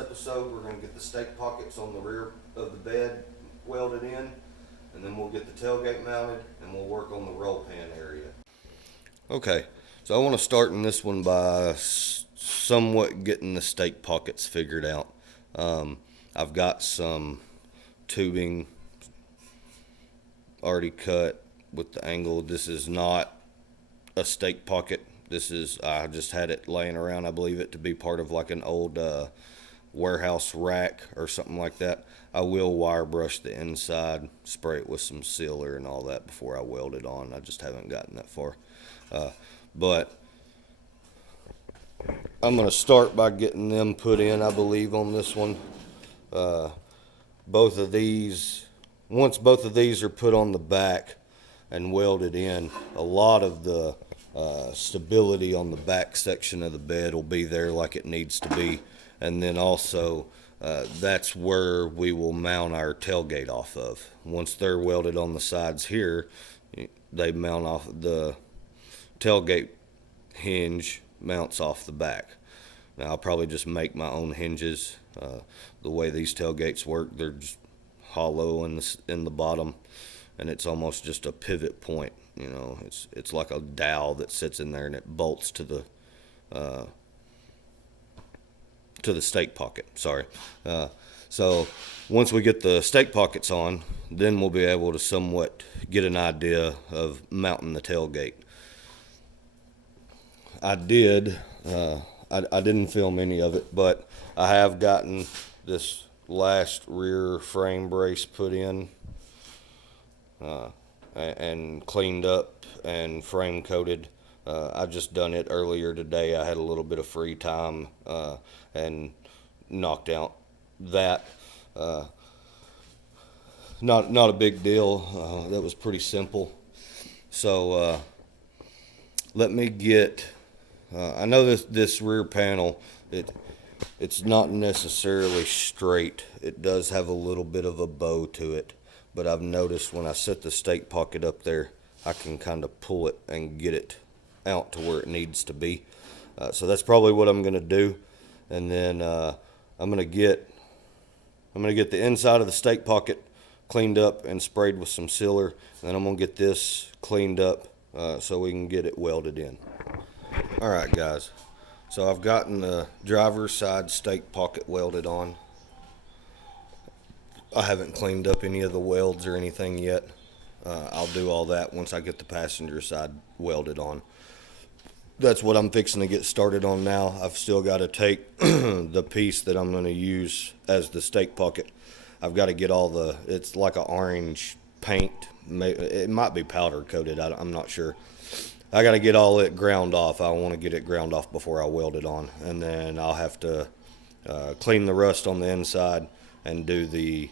episode, we're going to get the stake pockets on the rear of the bed welded in, and then we'll get the tailgate mounted, and we'll work on the roll pan area. Okay, so I want to start in this one by somewhat getting the stake pockets figured out. I've got some tubing already cut with the angle. This is not a stake pocket. This is, I just had it laying around. I believe it to be part of like an old warehouse rack or something like that. I will wire brush the inside, spray it with some sealer and all that before I weld it on. I just haven't gotten that far. But I'm going to start by getting them put in, I believe, on this one. Both of these, once both of these are put on the back and welded in, a lot of the stability on the back section of the bed will be there like it needs to be. And then also that's where we will mount our tailgate off of. Once they're welded on the sides here, they mount off. The tailgate hinge mounts off the back. Now I'll probably just make my own hinges. The way these tailgates work, they're just hollow in the bottom, and it's almost just a pivot point. You know, it's like a dowel that sits in there, and it bolts to the stake pocket. Sorry. So once we get the stake pockets on, then we'll be able to somewhat get an idea of mounting the tailgate. I didn't film any of it, but I have gotten this last rear frame brace put in and cleaned up and frame coated. I just done it earlier today. I had a little bit of free time and knocked out that. Not a big deal. That was pretty simple. So let me get. I know this rear panel, it's not necessarily straight. It does have a little bit of a bow to it, but I've noticed when I set the stake pocket up there, I can kind of pull it and get it out to where it needs to be. So that's probably what I'm going to do, and then I'm going to get the inside of the stake pocket cleaned up and sprayed with some sealer, and then I'm going to get this cleaned up so we can get it welded in. Alright guys, so I've gotten the driver's side stake pocket welded on. I haven't cleaned up any of the welds or anything yet. I'll do all that once I get the passenger side welded on. That's what I'm fixing to get started on now. I've still got to take the piece that I'm going to use as the stake pocket. I've got to get all it's like an orange paint. It might be powder coated, I'm not sure. I got to get all it ground off. I want to get it ground off before I weld it on. And then I'll have to clean the rust on the inside and do the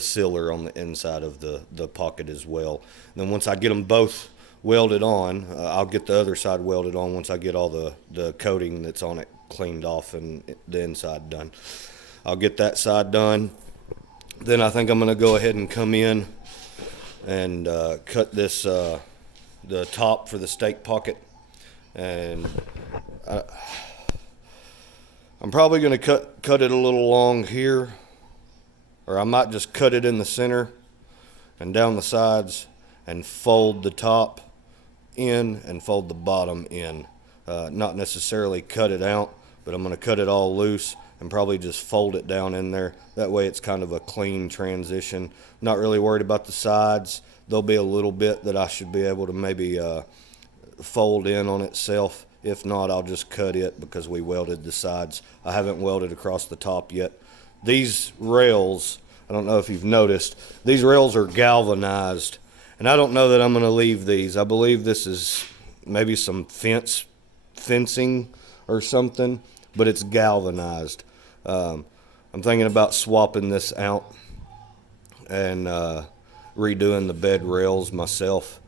sealer on the inside of the pocket as well. And then once I get them both welded on, I'll get the other side welded on once I get all the coating that's on it cleaned off and the inside done. I'll get that side done. Then I think I'm going to go ahead and come in and cut this the top for the stake pocket, and I'm probably going to cut it a little long here, or I might just cut it in the center and down the sides and fold the top in and fold the bottom in. Not necessarily cut it out, but I'm going to cut it all loose and probably just fold it down in there. That way it's kind of a clean transition. Not really worried about the sides. There'll be a little bit that I should be able to maybe fold in on itself. If not, I'll just cut it because we welded the sides. I haven't welded across the top yet. These rails, I don't know if you've noticed, these rails are galvanized. And I don't know that I'm going to leave these. I believe this is maybe some fencing or something, but it's galvanized. I'm thinking about swapping this out and redoing the bed rails myself.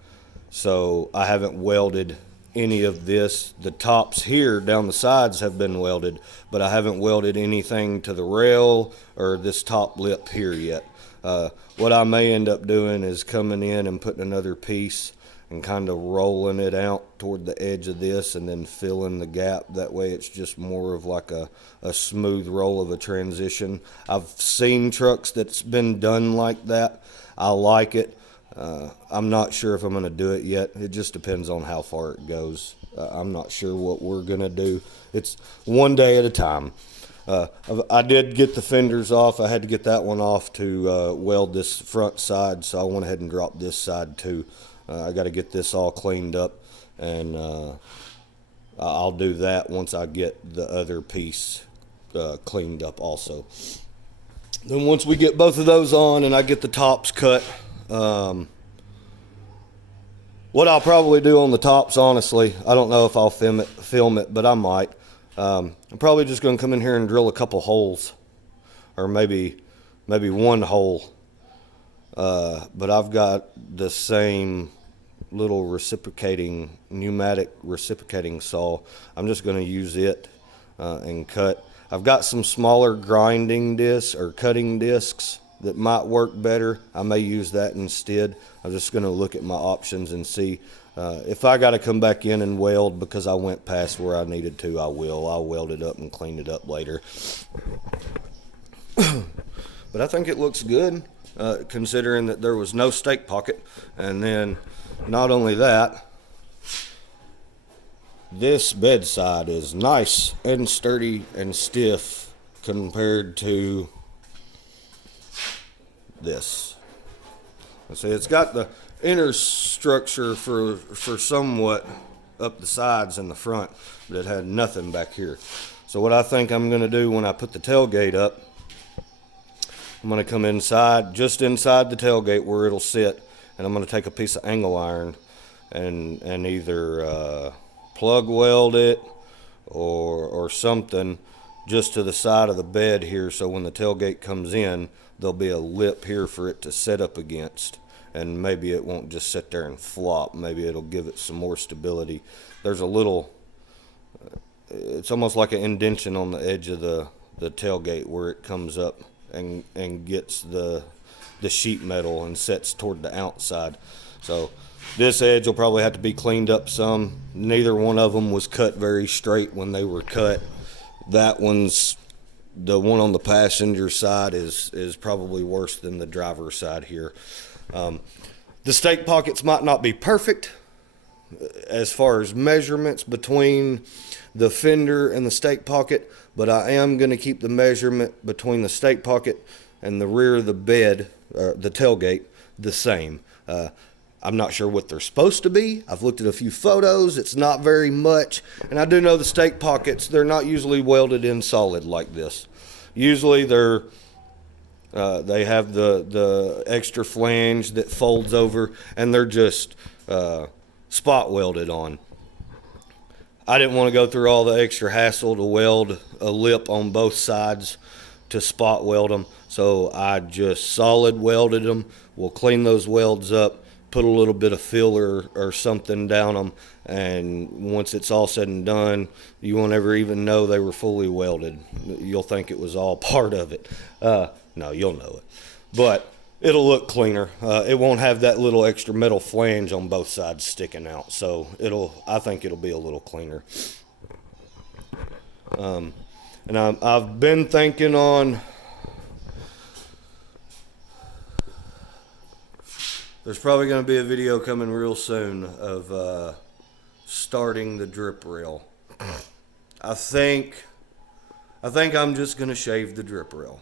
So I haven't welded any of this. The tops here down the sides have been welded, but I haven't welded anything to the rail or this top lip here yet. What I may end up doing is coming in and putting another piece and kind of rolling it out toward the edge of this and then filling the gap. That way it's just more of like a smooth roll of a transition. I've seen trucks that's been done like that. I like it. I'm not sure if I'm going to do it yet. It just depends on how far it goes. I'm not sure what we're going to do. It's one day at a time. I did get the fenders off. I had to get that one off to weld this front side, so I went ahead and dropped this side too. I got to get this all cleaned up, and I'll do that once I get the other piece cleaned up also. Then once we get both of those on and I get the tops cut, what I'll probably do on the tops, honestly, I don't know if I'll film it, but I might. I'm probably just going to come in here and drill a couple holes, or maybe one hole. But I've got the same little pneumatic reciprocating saw. I'm just going to use it and cut. I've got some smaller grinding discs or cutting discs that might work better. I may use that instead. I'm just going to look at my options and see if I got to come back in and weld because I went past where I needed to. I will. I'll weld it up and clean it up later. But I think it looks good, considering that there was no stake pocket. And then not only that, this bedside is nice and sturdy and stiff compared to this. See, it's got the inner structure for somewhat up the sides and the front, but it had nothing back here. So what I think I'm going to do when I put the tailgate up, I'm going to come inside, just inside the tailgate where it'll sit, and I'm going to take a piece of angle iron and either plug weld it or something just to the side of the bed here, so when the tailgate comes in, there'll be a lip here for it to set up against, and maybe it won't just sit there and flop. Maybe it'll give it some more stability. There's a little, it's almost like an indentation on the edge of the tailgate where it comes up and gets the sheet metal and sets toward the outside. So this edge will probably have to be cleaned up some. Neither one of them was cut very straight when they were cut. That one's, the one on the passenger side is probably worse than the driver's side here. The stake pockets might not be perfect as far as measurements between the fender and the stake pocket, but I am going to keep the measurement between the stake pocket and the rear of the bed, the tailgate, the same. I'm not sure what they're supposed to be. I've looked at a few photos. It's not very much. And I do know the stake pockets, they're not usually welded in solid like this. Usually they have the extra flange that folds over, and they're just spot welded on. I didn't want to go through all the extra hassle to weld a lip on both sides to spot weld them, so I just solid welded them. We'll clean those welds up, put a little bit of filler or something down them, and once it's all said and done, you won't ever even know they were fully welded. You'll think it was all part of it. No, you'll know it, but it'll look cleaner. It won't have that little extra metal flange on both sides sticking out, so I think it'll be a little cleaner. And I've been thinking on, there's probably going to be a video coming real soon of starting the drip rail. I think I'm just going to shave the drip rail.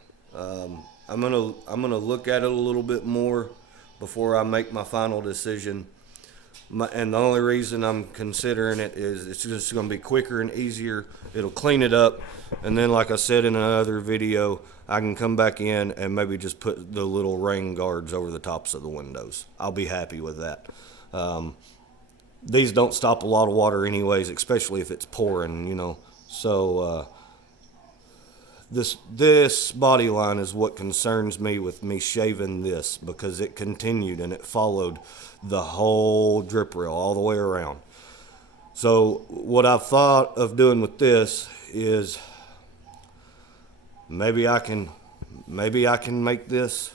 I'm gonna look at it a little bit more before I make my final decision. And the only reason I'm considering it is it's just going to be quicker and easier. It'll clean it up, and then, like I said in another video, I can come back in and maybe just put the little rain guards over the tops of the windows. I'll be happy with that. These don't stop a lot of water anyways, especially if it's pouring, you know. So this body line is what concerns me with me shaving this, because it continued and it followed the whole drip rail all the way around. So what I've thought of doing with this is maybe I can make this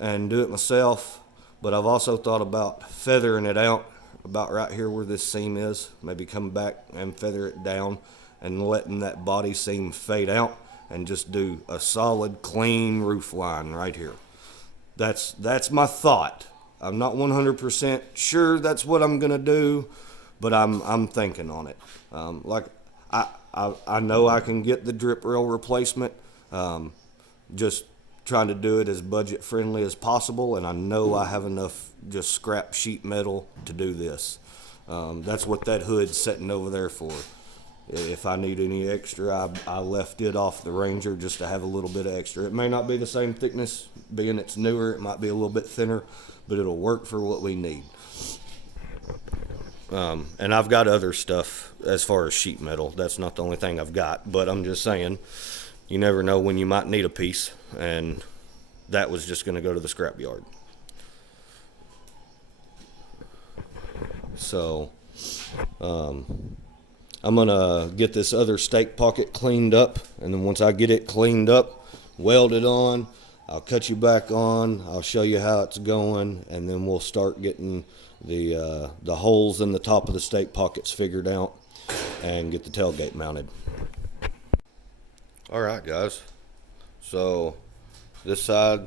and do it myself, But I've also thought about feathering it out about right here where this seam is. Maybe come back and feather it down and letting that body seam fade out and just do a solid, clean roof line right here. That's my thought. I'm not 100% sure that's what I'm gonna do, but I'm thinking on it. Like I know I can get the drip rail replacement. Just trying to do it as budget friendly as possible, and I know I have enough just scrap sheet metal to do this. That's what that hood's sitting over there for. If I need any extra, I left it off the Ranger just to have a little bit of extra. It may not be the same thickness, being it's newer, it might be a little bit thinner, but it'll work for what we need. And I've got other stuff as far as sheet metal. That's not the only thing I've got, but I'm just saying, you never know when you might need a piece, and that was just going to go to the scrap yard. So, I'm going to get this other stake pocket cleaned up, and then once I get it cleaned up, weld it on, I'll cut you back on, I'll show you how it's going, and then we'll start getting the holes in the top of the stake pockets figured out and get the tailgate mounted. All right, guys. So this side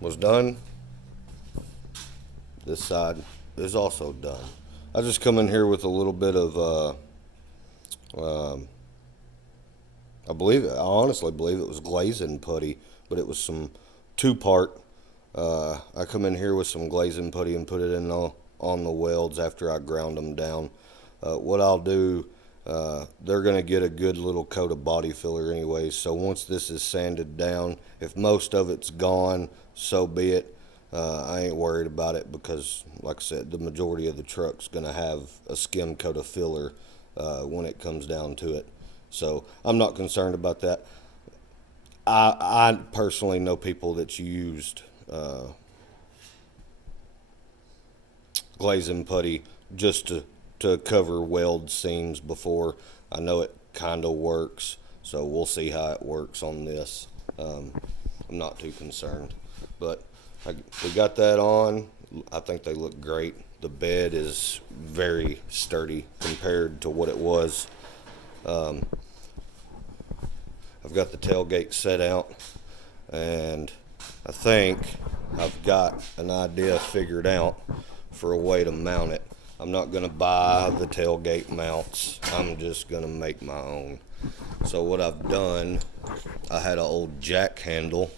was done. This side is also done. I just come in here with a little bit of I honestly believe it was glazing putty, but it was some 2-part. I come in here with some glazing putty and put it in on the welds after I ground them down. What I'll do, they're going to get a good little coat of body filler anyways, so once this is sanded down, if most of it's gone, so be it. I ain't worried about it because, like I said, the majority of the truck's going to have a skim coat of filler when it comes down to it. So I'm not concerned about that. I personally know people that's used glazing putty just to cover weld seams before. I know it kind of works, so we'll see how it works on this. I'm not too concerned, but we got that on. I think they look great. The bed is very sturdy compared to what it was. I've got the tailgate set out, and I think I've got an idea figured out for a way to mount it. I'm not going to buy the tailgate mounts. I'm just going to make my own. So what I've done, I had an old jack handle.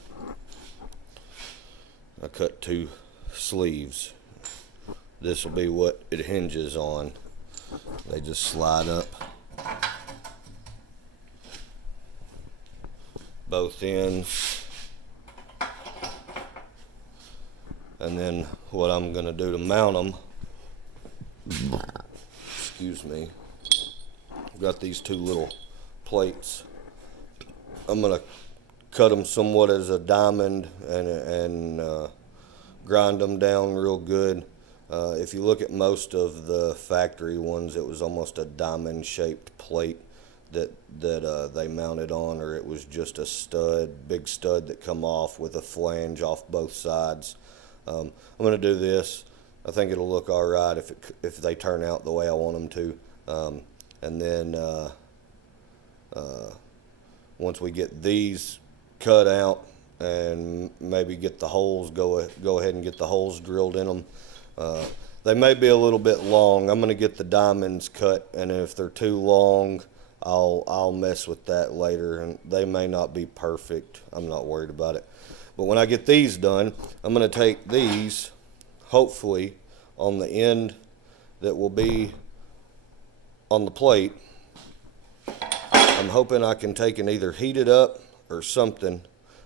I cut 2 sleeves. This will be what it hinges on. They just slide up both ends. And then what I'm going to do to mount them, excuse me, I've got these 2 little plates. I'm going to cut them somewhat as a diamond and grind them down real good. If you look at most of the factory ones, it was almost a diamond shaped plate that they mounted on, or it was just a big stud that come off with a flange off both sides. I'm going to do this. I think it'll look all right if they turn out the way I want them to. And then once we get these cut out and maybe get the holes, go ahead and get the holes drilled in them. They may be a little bit long. I'm going to get the diamonds cut, and if they're too long, I'll mess with that later, and they may not be perfect. I'm not worried about it. But when I get these done, I'm going to take these, hopefully, on the end that will be on the plate. I'm hoping I can take and either heat it up or something,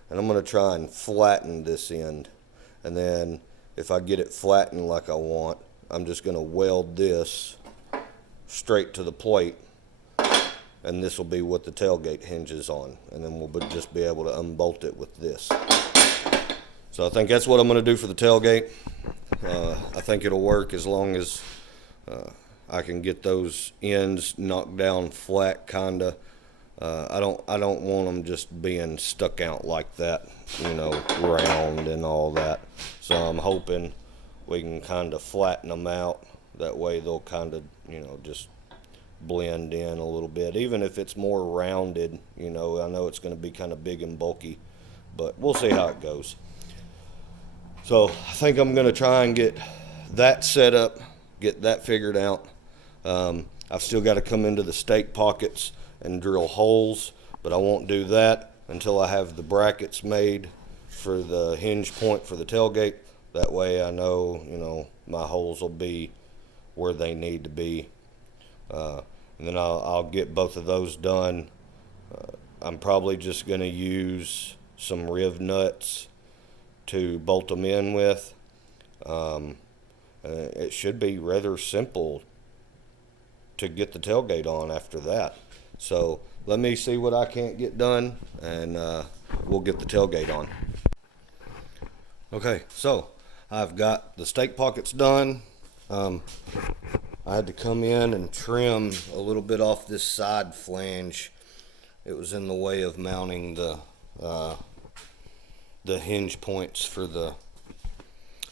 and I'm going to try and flatten this end. And then if I get it flattened like I want, I'm just going to weld this straight to the plate, and this will be what the tailgate hinges on, and then we'll just be able to unbolt it with this. So I think that's what I'm going to do for the tailgate. I think it'll work as long as I can get those ends knocked down flat, kinda. I don't want them just being stuck out like that, round and all that. So I'm hoping we can kind of flatten them out. That way they'll kind of, you know, just blend in a little bit. Even if it's more rounded, you know, I know it's going to be kind of big and bulky, but we'll see how it goes. So I think I'm going to try and get that set up, get that figured out. I've still got to come into the stake pockets and drill holes, but I won't do that until I have the brackets made for the hinge point for the tailgate. That way I know, you know, my holes will be where they need to be. And then I'll get both of those done. I'm probably just going to use some riv nuts to bolt them in with. It should be rather simple to get the tailgate on after that. So let me see what I can't get done, and we'll get the tailgate on. Okay, so I've got the stake pockets done. I had to come in and trim a little bit off this side flange. It was in the way of mounting the hinge points for the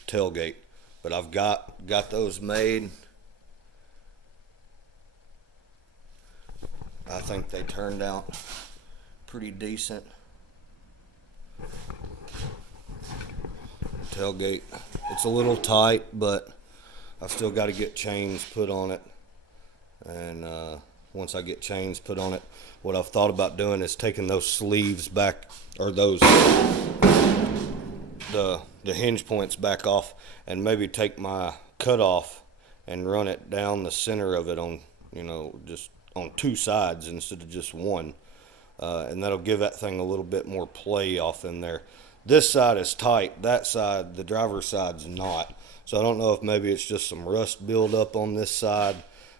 tailgate, but I've got those made. I think they turned out pretty decent. Tailgate, it's a little tight, but I've still got to get chains put on it. And once I get chains put on it, what I've thought about doing is taking those sleeves back, or those the hinge points back off, and maybe take my cutoff and run it down the center of it on, you know, just on two sides instead of just one. And that'll give that thing a little bit more play off in there. This side is tight, that side, the driver's side's not. So I don't know if maybe it's just some rust buildup on this side,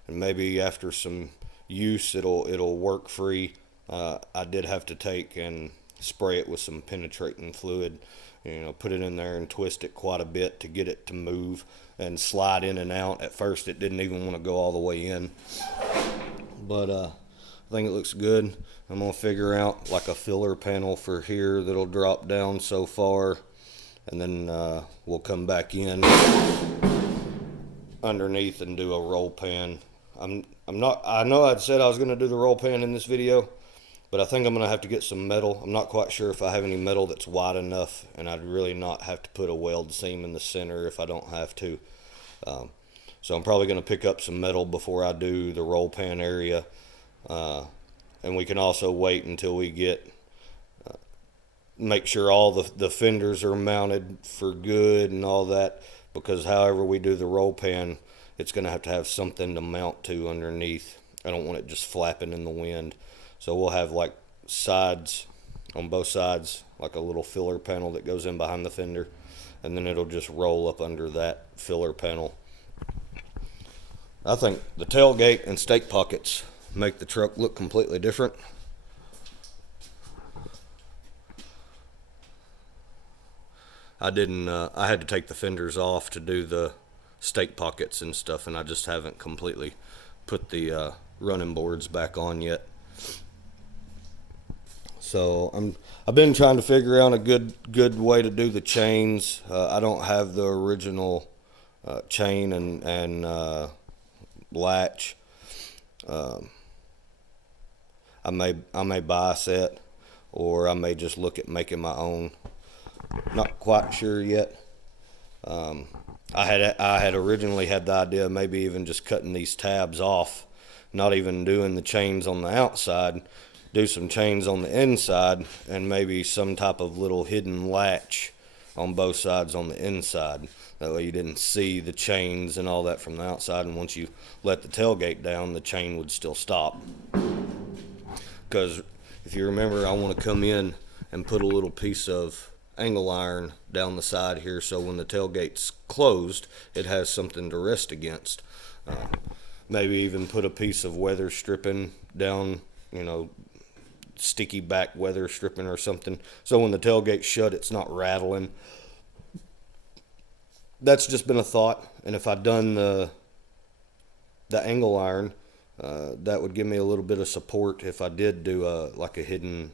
and maybe after some use it'll work free. I did have to take and spray it with some penetrating fluid, you know, put it in there and twist it quite a bit to get it to move and slide in and out. At first it didn't even want to go all the way in, but I think it looks good. I'm gonna figure out like a filler panel for here that'll drop down so far, and then we'll come back in underneath and do a roll pan. I know I'd said I was gonna do the roll pan in this video, but I think I'm gonna have to get some metal. I'm not quite sure if I have any metal that's wide enough, and I'd really not have to put a weld seam in the center if I don't have to. So I'm probably gonna pick up some metal before I do the roll pan area. And we can also wait until we get, make sure all the fenders are mounted for good and all that, because however we do the roll pan, it's going to have something to mount to underneath. I don't want it just flapping in the wind. So we'll have like sides on both sides, like a little filler panel that goes in behind the fender, and then it'll just roll up under that filler panel. I think the tailgate and stake pockets make the truck look completely different. I had to take the fenders off to do the stake pockets and stuff, and I just haven't completely put the running boards back on yet. So I've been trying to figure out a good way to do the chains. I don't have the original chain and latch. I may buy a set, or I may just look at making my own. Not quite sure yet. I had originally had the idea of maybe even just cutting these tabs off, not even doing the chains on the outside, do some chains on the inside, and maybe some type of little hidden latch on both sides on the inside. That way you didn't see the chains and all that from the outside, and once you let the tailgate down, the chain would still stop. Because if you remember, I want to come in and put a little piece of angle iron down the side here, so when the tailgate's closed, it has something to rest against. Maybe even put a piece of weather stripping down, you know, sticky back weather stripping or something, so when the tailgate's shut, it's not rattling. That's just been a thought, and if I'd done the angle iron, that would give me a little bit of support if I did do like a hidden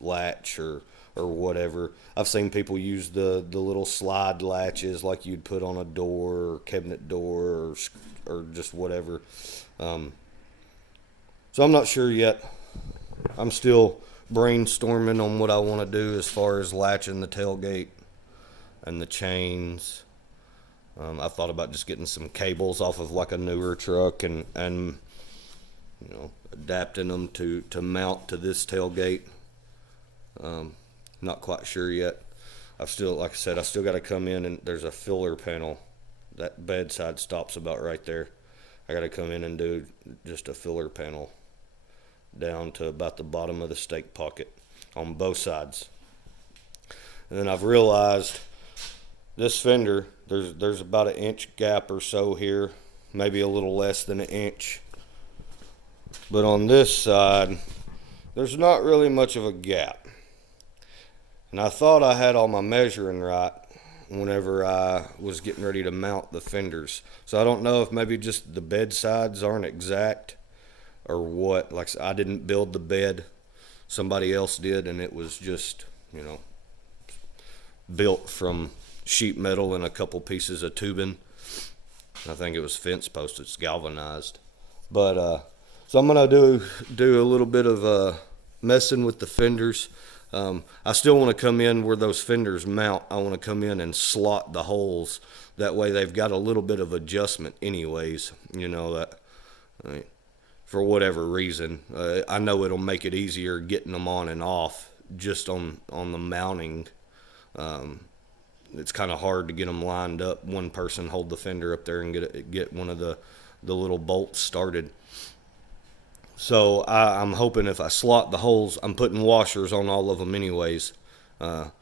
latch or or whatever. I've seen people use the little slide latches like you'd put on a door or cabinet door or just whatever. So I'm not sure yet. I'm still brainstorming on what I want to do as far as latching the tailgate and the chains. I thought about just getting some cables off of like a newer truck and adapting them to mount to this tailgate. Not quite sure yet. Like I said, I still got to come in, and there's a filler panel. That bedside stops about right there. I got to come in and do just a filler panel down to about the bottom of the stake pocket on both sides. And then I've realized this fender, there's about an inch gap or so here, maybe a little less than an inch. But on this side, there's not really much of a gap. And I thought I had all my measuring right whenever I was getting ready to mount the fenders. So I don't know if maybe just the bed sides aren't exact or what. Like, I didn't build the bed, somebody else did, and it was just, built from sheet metal and a couple pieces of tubing. I think it was fence post. It's galvanized. But so I'm gonna do a little bit of messing with the fenders. I still want to come in where those fenders mount. I want to come in and slot the holes. That way they've got a little bit of adjustment anyways. For whatever reason. I know it'll make it easier getting them on and off just on the mounting. It's kind of hard to get them lined up. One person hold the fender up there and get one of the little bolts started. So I'm hoping if I slot the holes, I'm putting washers on all of them anyways. So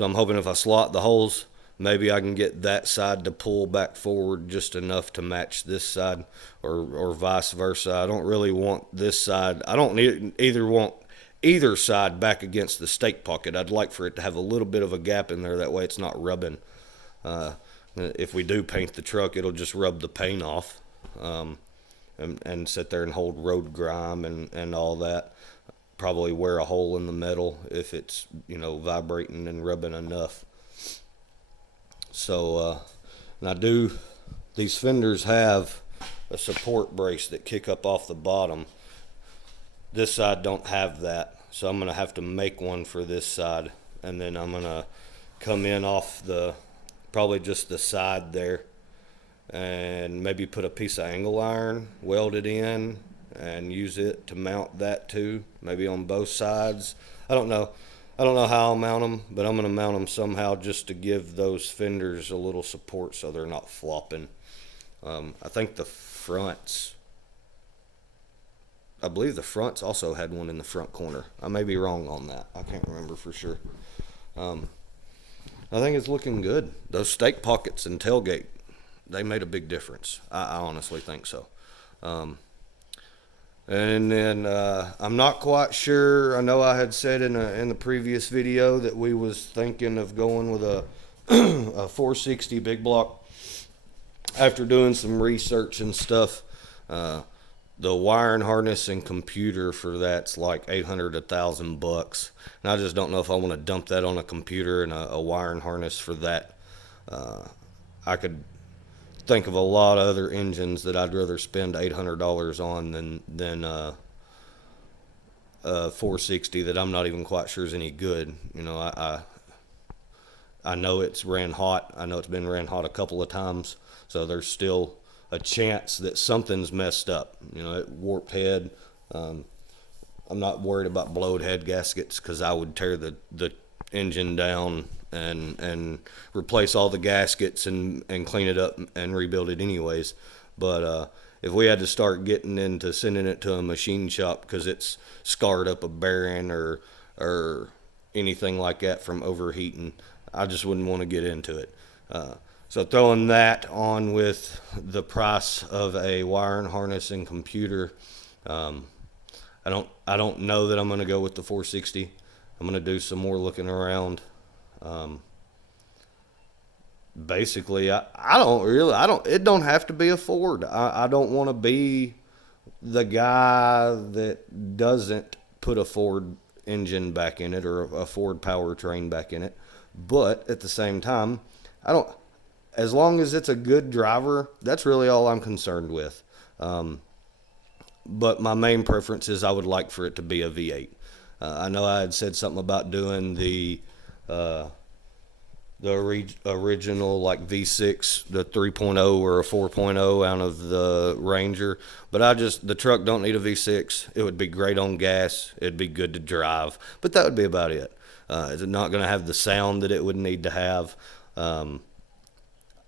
I'm hoping if I slot the holes, maybe I can get that side to pull back forward just enough to match this side, or vice versa. I don't really want this side. I don't want either side back against the stake pocket. I'd like for it to have a little bit of a gap in there. That way it's not rubbing. If we do paint the truck, it'll just rub the paint off. And sit there and hold road grime and all that. Probably wear a hole in the metal if it's, vibrating and rubbing enough. So, and these fenders have a support brace that kick up off the bottom. This side don't have that, so I'm going to have to make one for this side. And then I'm going to come in off probably just the side there, and maybe put a piece of angle iron, weld it in, and use it to mount that too, maybe on both sides. I don't know how I'll mount them, but I'm going to mount them somehow just to give those fenders a little support so they're not flopping. I think I believe the fronts also had one in the front corner. I may be wrong on that. I can't remember for sure. I think it's looking good. Those stake pockets and tailgate, they made a big difference. I honestly think so. And then I'm not quite sure. I know I had said in the previous video that we was thinking of going with a 460 big block. After doing some research and stuff, the wiring harness and computer for that's like $800 to $1,000, and I just don't know if I want to dump that on a computer and a wiring harness for that. I could think of a lot of other engines that I'd rather spend $800 on than a 460 that I'm not even quite sure is any good. I know it's ran hot. I know it's been ran hot a couple of times, so there's still a chance that something's messed up. It warped head. I'm not worried about blowed head gaskets because I would tear the engine down and replace all the gaskets and clean it up and rebuild it anyways. But if we had to start getting into sending it to a machine shop because it's scarred up a bearing or anything like that from overheating, I just wouldn't want to get into it. So throwing that on with the price of a wiring harness and computer, I don't know that I'm going to go with the 460. I'm going to do some more looking around. Basically, it don't have to be a Ford. I don't want to be the guy that doesn't put a Ford engine back in it or a Ford powertrain back in it. But at the same time, I don't, as long as it's a good driver, that's really all I'm concerned with. But my main preference is I would like for it to be a V8. I know I had said something about doing the original like V6, the 3.0 or a 4.0 out of the Ranger, but the truck don't need a V6. It would be great on gas. It'd be good to drive, but that would be about it. It's not going to have the sound that it would need to have. I'm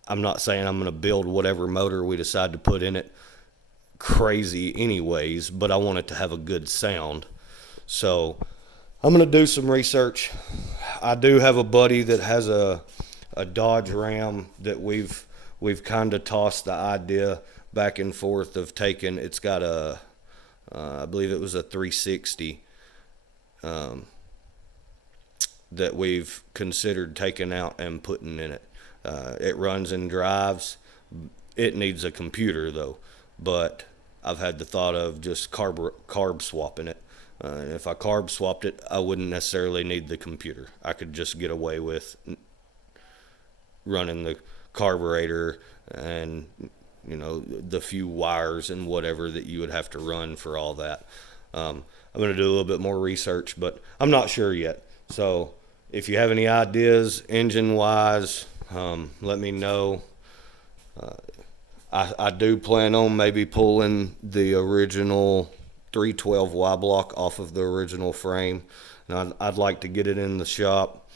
not saying I'm going to build whatever motor we decide to put in it crazy anyways, but I want it to have a good sound. So I'm going to do some research. I do have a buddy that has a Dodge Ram that we've kind of tossed the idea back and forth of taking. It's got I believe it was a 360 that we've considered taking out and putting in it. It runs and drives. It needs a computer though, but I've had the thought of just carb swapping it. If I carb swapped it, I wouldn't necessarily need the computer. I could just get away with running the carburetor and, you know, the few wires and whatever that you would have to run for all that. I'm going to do a little bit more research, but I'm not sure yet. So if you have any ideas engine-wise, let me know. I do plan on maybe pulling the original 312 Y block off of the original frame, and I'd like to get it in the shop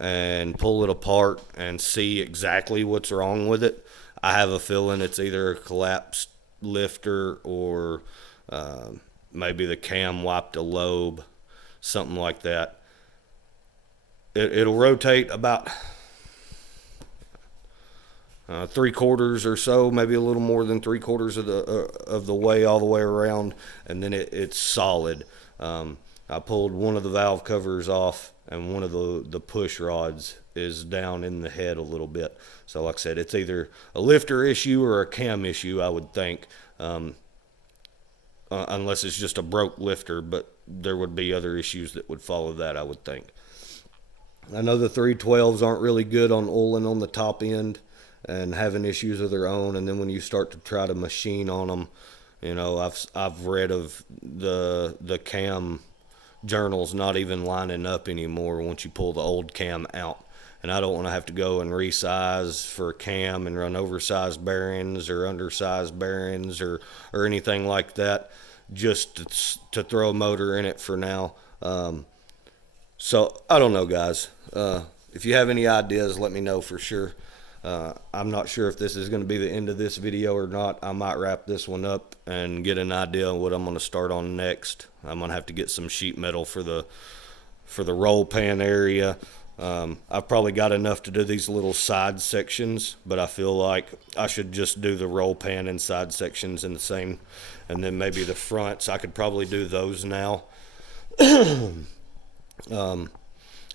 and pull it apart and see exactly what's wrong with it. I have a feeling it's either a collapsed lifter or maybe the cam wiped a lobe, something like that. It'll rotate about 3/4 or so, maybe a little more than 3/4 of the way all the way around, and then it's solid. I pulled one of the valve covers off, and one of the push rods is down in the head a little bit. So like I said, it's either a lifter issue or a cam issue, I would think, unless it's just a broke lifter, but there would be other issues that would follow that, I would think. I know the 312s aren't really good on oiling on the top end and having issues of their own, and then when you start to try to machine on them, you know, I've read of the cam journals not even lining up anymore once you pull the old cam out, and I don't want to have to go and resize for a cam and run oversized bearings or undersized bearings or anything like that just to throw a motor in it for now. So I don't know, guys. If you have any ideas, let me know for sure. I'm not sure if this is going to be the end of this video or not. I might wrap this one up and get an idea of what I'm going to start on next. I'm going to have to get some sheet metal for the roll pan area. I've probably got enough to do these little side sections, but I feel like I should just do the roll pan and side sections in the same, and then maybe the fronts. I could probably do those now.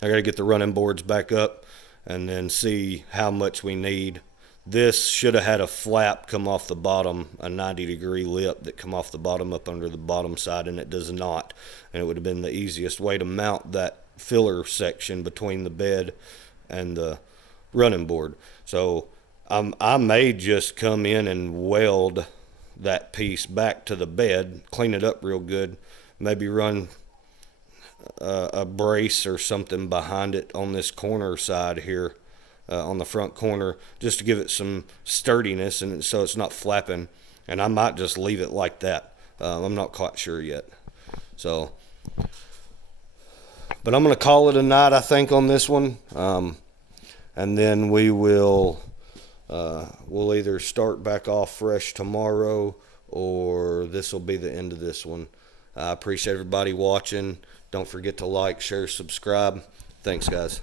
I got to get the running boards back up and then see how much we need. This should have had a flap come off the bottom, a 90-degree lip that come off the bottom up under the bottom side, and it does not. And it would have been the easiest way to mount that filler section between the bed and the running board. So I may just come in and weld that piece back to the bed, clean it up real good, maybe run a brace or something behind it on this corner side here, on the front corner, just to give it some sturdiness and so it's not flapping. And I might just leave it like that. I'm not quite sure yet. So, but I'm going to call it a night, I think, on this one. And then we'll either start back off fresh tomorrow, or this will be the end of this one. I appreciate everybody watching. Don't forget to like, share, subscribe. Thanks, guys.